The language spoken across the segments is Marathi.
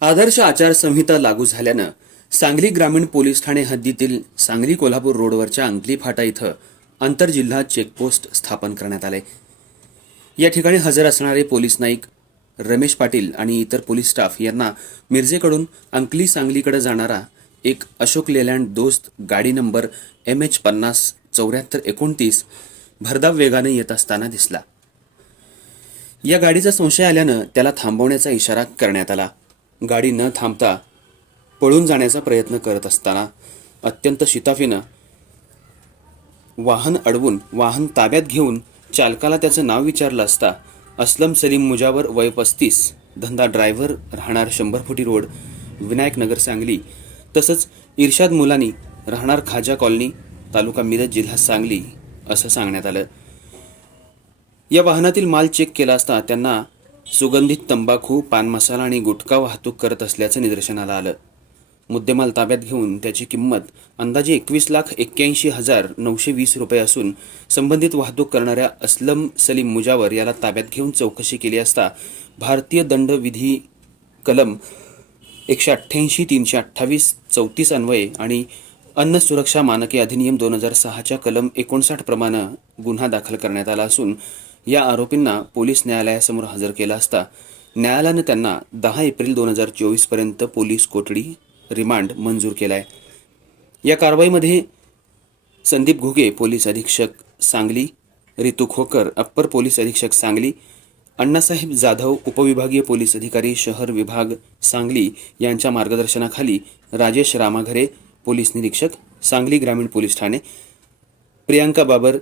आदर्श आचारसंहिता लागू झाल्यानं सांगली ग्रामीण पोलीस ठाणे हद्दीतील सांगली कोल्हापूर रोडवरच्या अंकली फाटा इथं आंतरजिल्हा चेकपोस्ट स्थापन करण्यात आले। या ठिकाणी हजर असणारे पोलीस नाईक रमेश पाटील आणि इतर पोलीस स्टाफ यांना मिरजेकडून अंकली सांगलीकडे जाणारा एक अशोक लेलँड दोस्त गाडी नंबर MH507429 भरधाव वेगाने येत असताना दिसला। या गाडीचा संशय आल्यानं त्याला थांबवण्याचा इशारा करण्यात आला। गाडी न थांबता पळून जाण्याचा प्रयत्न करत असताना अत्यंत शिताफीनं वाहन अडवून वाहन ताब्यात घेऊन चालकाला त्याचं नाव विचारलं असता असलम सलीम मुजावर वय 35, धंदा ड्रायव्हर, राहणार 100 फुटी रोड, विनायक नगर सांगली, तसंच इर्शाद मुलानी, राहणार खाजा कॉलनी, तालुका मिरज, जिल्हा सांगली असं सांगण्यात आलं। या वाहनातील माल चेक केला असता त्यांना सुगंधित तंबाखू, पान मसाला आणि गुटखा वाहतूक करत असल्याचं निदर्शनाला आलं। मुद्देमाल ताब्यात घेऊन त्याची किंमत अंदाजे 21,81,920 रुपये असून संबंधित वाहतूक करणाऱ्या असलम सलीम मुजावर याला ताब्यात घेऊन चौकशी केली असता भारतीय दंडविधी कलम 188, 328, 34 अन्वये आणि अन्न सुरक्षा मानके अधिनियम 2006च्या कलम 59 प्रमाणे गुन्हा दाखल करण्यात आला असून या आरोपींना पोलीस न्यायालयासमोर हजर केला असता न्यायालयाने त्यांना 10 एप्रिल 2024 पर्यंत पोलीस कोठडी रिमांड मंजूर केलाय। या कारवाईमध्ये संदीप घुगे, पोलीस अधीक्षक सांगली, रितू खोकर, अप्पर पोलीस अधीक्षक सांगली, अण्णासाहेब जाधव, उपविभागीय पोलीस अधिकारी शहर विभाग सांगली यांच्या मार्गदर्शनाखाली राजेश रामाघरे, पोलीस निरीक्षक सांगली ग्रामीण पोलीस ठाणे, प्रियांका बाबर,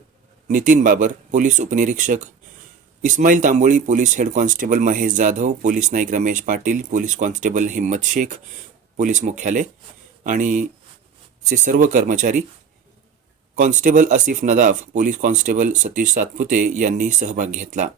नितीन बाबर, पोलीस उपनिरीक्षक Ismail Tamboli, police head constable Mahesh Jadhav, police Naik Ramesh Patil, police constable हिम्मत शेख, पोलीस मुख्यालय आणि चे सर्व कर्मचारी, constable Asif Nadaf, police constable Satish Satpute यांनी सहभाग घेतला।